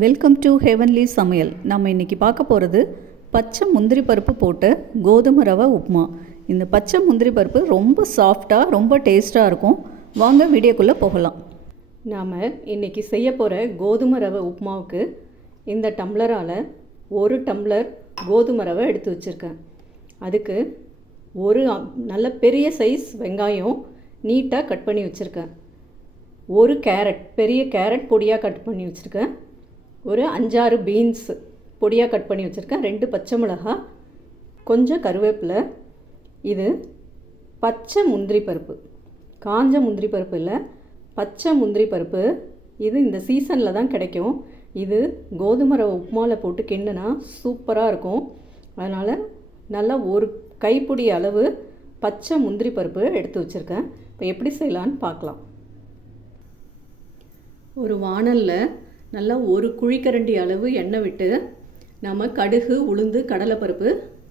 Welcome to heavenly சமையல். நம்ம இன்றைக்கி பார்க்க போகிறது பச்சை முந்திரி பருப்பு போட்டு கோதுமை ரவை உப்புமா. இந்த பச்சை முந்திரி பருப்பு ரொம்ப சாஃப்டாக ரொம்ப டேஸ்ட்டாக இருக்கும். வாங்க வீடியோக்குள்ளே போகலாம். நாம் இன்றைக்கி செய்ய போகிற கோதுமை ரவை உப்புமாவுக்கு இந்த டம்ளரால் 1 டம்ளர் கோதுமை ரவை எடுத்து வச்சுருக்கேன். அதுக்கு ஒரு நல்ல பெரிய சைஸ் வெங்காயம் நீட்டாக கட் பண்ணி வச்சுருக்கேன். ஒரு கேரட், பெரிய கேரட் பொடியாக கட் பண்ணி வச்சுருக்கேன். ஒரு 5-6 பீன்ஸ் பொடியாக கட் பண்ணி வச்சுருக்கேன். 2 பச்சை மிளகாய், கொஞ்சம் கருவேப்பிலை. இது பச்சை முந்திரி பருப்பு, காஞ்ச முந்திரி பருப்பு இல்லை, பச்சை முந்திரி பருப்பு. இது இந்த சீசனில் தான் கிடைக்கும். இது கோதுமை ரவை உப்புமாவில் போட்டு கிண்டுனா சூப்பராக இருக்கும். அதனால் நல்லா ஒரு கைப்பிடி அளவு பச்சை முந்திரி பருப்பு எடுத்து வச்சுருக்கேன். இப்போ எப்படி செய்யலான்னு பார்க்கலாம். ஒரு வாணலில் நல்லா ஒரு குழிக்கரண்டி அளவு எண்ணெய் விட்டு நம்ம கடுகு, உளுந்து, கடலைப்பருப்பு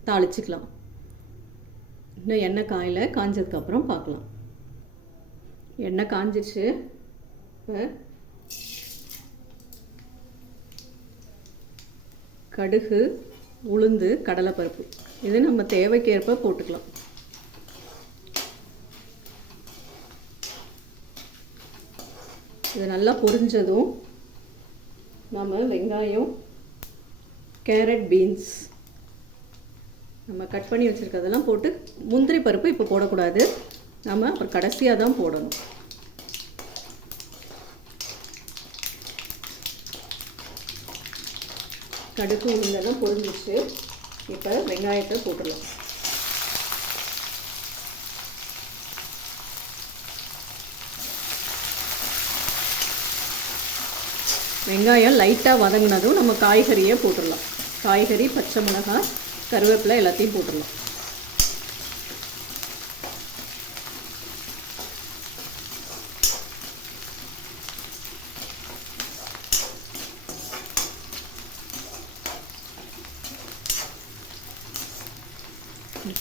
தாளிச்சிக்கலாம். இன்னும் எண்ணெய் காஞ்சதுக்கப்புறம் பார்க்கலாம். எண்ணெய் காஞ்சிச்சு. இப்போ கடுகு, உளுந்து, கடலைப்பருப்பு இது நம்ம தேவைக்கேற்ப போட்டுக்கலாம். இது நல்லா பொரிஞ்சதும் நம்ம வெங்காயம், கேரட், பீன்ஸ் நம்ம கட் பண்ணி வச்சுருக்கிறதெல்லாம் போட்டு, முந்திரி பருப்பு இப்போ போடக்கூடாது, நம்ம அப்புறம் கடைசியாக தான் போடணும். கடுகு, உளுந்தெல்லாம் பொரிஞ்சிச்சு. இப்போ வெங்காயத்தை போட்டுடலாம். வெங்காயம் லைட்டாக வதங்கினதும் நம்ம காய்கறியை போட்டுடலாம். காய்கறி, பச்சை மிளகாய், கருவேப்பிலை எல்லாத்தையும் போட்டுடலாம்.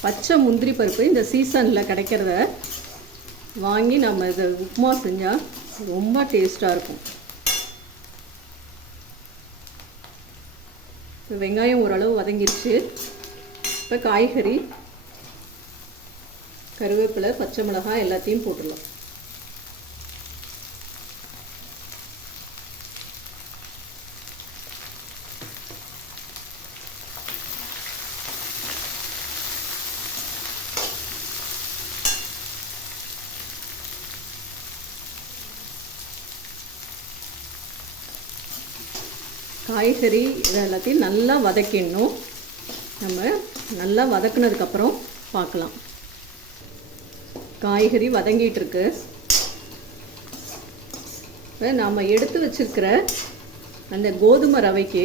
பச்சை முந்திரி பருப்பு இந்த சீசனில் கிடைக்கிறத வாங்கி நம்ம இதை உப்புமா செஞ்சால் ரொம்ப டேஸ்ட்டாக இருக்கும். இப்போ வெங்காயம் ஓரளவு வதங்கிடுச்சு. இப்போ காய்கறி, கருவேப்பிலை, பச்சை மிளகாய் எல்லாத்தையும் போட்டுடலாம். காய்கறி இது எல்லாத்தையும் நல்லா வதக்கிடணும். நம்ம நல்லா வதக்குனதுக்கப்புறம் பார்க்கலாம். காய்கறி வதங்கிட்டு இருக்கு. இப்போ நாம் எடுத்து வச்சுருக்கிற அந்த கோதுமை ரவைக்கு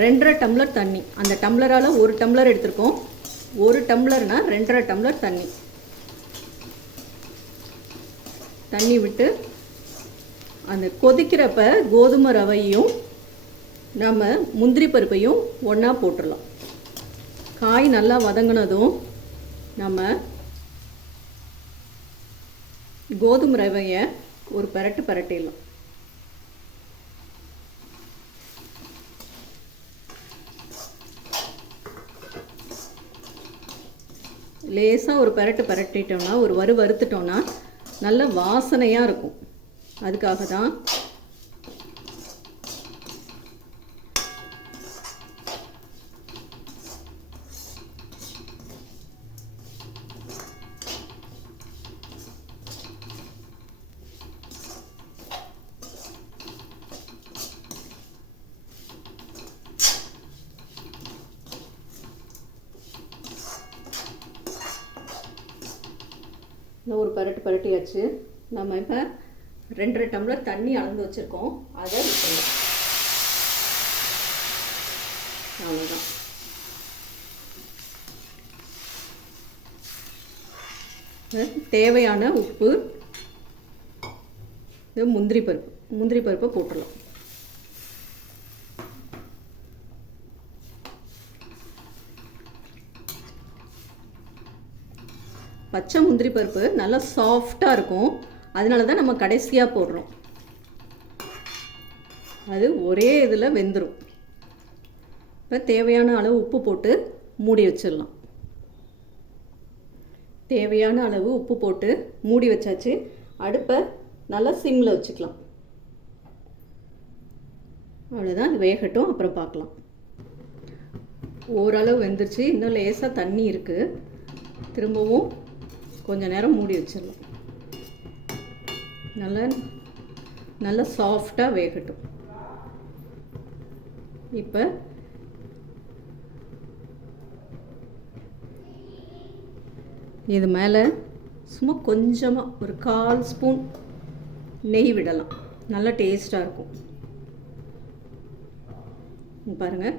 2.5 டம்ளர் தண்ணி. அந்த டம்ளரால் 1 டம்ளர் எடுத்துருக்கோம். 1 டம்ளர்னால் 2.5 டம்ளர் தண்ணி விட்டு அந்த கொதிக்கிறப்ப கோதுமை ரவையும் நம்ம முந்திரி பருப்பையும் ஒன்றா போட்டுடலாம். காய் நல்லா வதங்கினதும் நம்ம கோதுமை ரவையை ஒரு பரட்டிடலாம். லேசாக ஒரு பரட்டிட்டோம்னா, ஒரு வறுத்துட்டோம்னா நல்ல வாசனையாக இருக்கும். அதுக்காக தான் ஒரு பரட்டியாச்சு. நம்ம இப்போ 2.5 டம்ளர் தண்ணி அளந்து வச்சுருக்கோம். அதை விட்டுடலாம். அவ்வளோதான். தேவையான உப்பு, இது முந்திரி பருப்பை போட்டுடலாம். பச்சை முந்திரி பருப்பு நல்லா சாஃப்டாக இருக்கும். அதனால தான் நம்ம கடைசியாக போடுறோம். அது ஒரே இதில் வெந்துடும். இப்போ தேவையான அளவு உப்பு போட்டு மூடி வச்சிடலாம். தேவையான அளவு உப்பு போட்டு மூடி வச்சாச்சு. அடுப்பை நல்லா சிம்மில் வச்சுக்கலாம். அவ்வளோதான், அது வேகட்டும், அப்புறம் பார்க்கலாம். ஓரளவு வெந்துருச்சு, இன்னும் லேசாக தண்ணி இருக்குது. திரும்பவும் கொஞ்சம் நேரம் மூடி வச்சிடலாம். நல்லா சாஃப்டாக வேகட்டும். இப்போ இது மேலே சும்மா கொஞ்சமாக ஒரு 1/4 ஸ்பூன் நெய் விடலாம். நல்லா டேஸ்ட்டாக இருக்கும். பாருங்கள்,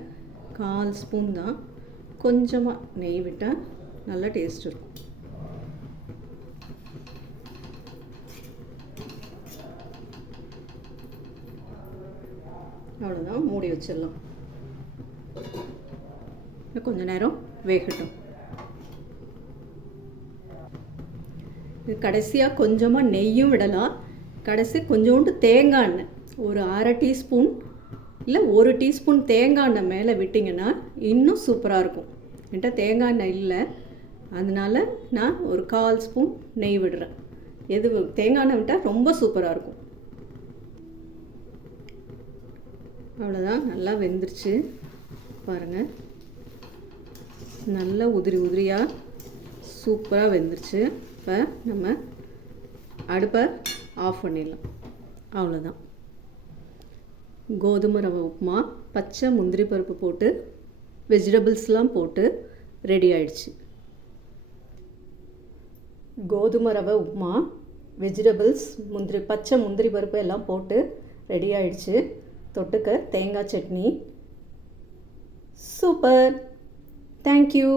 1/4 ஸ்பூன் தான், கொஞ்சமாக நெய் விட்டால் நல்லா டேஸ்ட் இருக்கும். அவ்வளோதான், மூடி வச்சிடலாம். கொஞ்சம் நேரம் வேகட்டும். இது கடைசியாக கொஞ்சமாக நெய்யும் விடலாம். கடைசி கொஞ்சோண்டு தேங்காய் எண்ணெய், ஒரு 1/2 டீஸ்பூன் இல்லை 1 டீஸ்பூன் தேங்காய் எண்ணெய் மேலே விட்டிங்கன்னா இன்னும் சூப்பராக இருக்கும். என்கிட்ட தேங்காய் எண்ணெய் இல்லை, அதனால் நான் ஒரு 1/4 ஸ்பூன் நெய் விடுறேன். தேங்காய் எண்ணெய் விட்டால் ரொம்ப சூப்பராக இருக்கும். அவ்வளோதான், நல்லா வெந்துருச்சு பாருங்கள். நல்லா உதிரி உதிரியாக சூப்பராக வெந்துருச்சு. இப்போ நம்ம அடுப்பை ஆஃப் பண்ணிடலாம். அவ்வளோதான், கோதுமை ரவை உப்புமா பச்சை முந்திரி பருப்பு போட்டு வெஜிடபிள்ஸ்லாம் போட்டு ரெடி ஆயிடுச்சு. கோதுமை ரவை உப்புமா, வெஜிடபிள்ஸ், பச்சை முந்திரி பருப்பு எல்லாம் போட்டு ரெடி ஆயிடுச்சு. தொட்டுக்க தேங்காய் சட்னி. Super, thank you.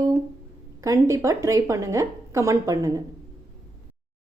கண்டிப்பாக ட்ரை பண்ணுங்கள், கமெண்ட் பண்ணுங்கள்.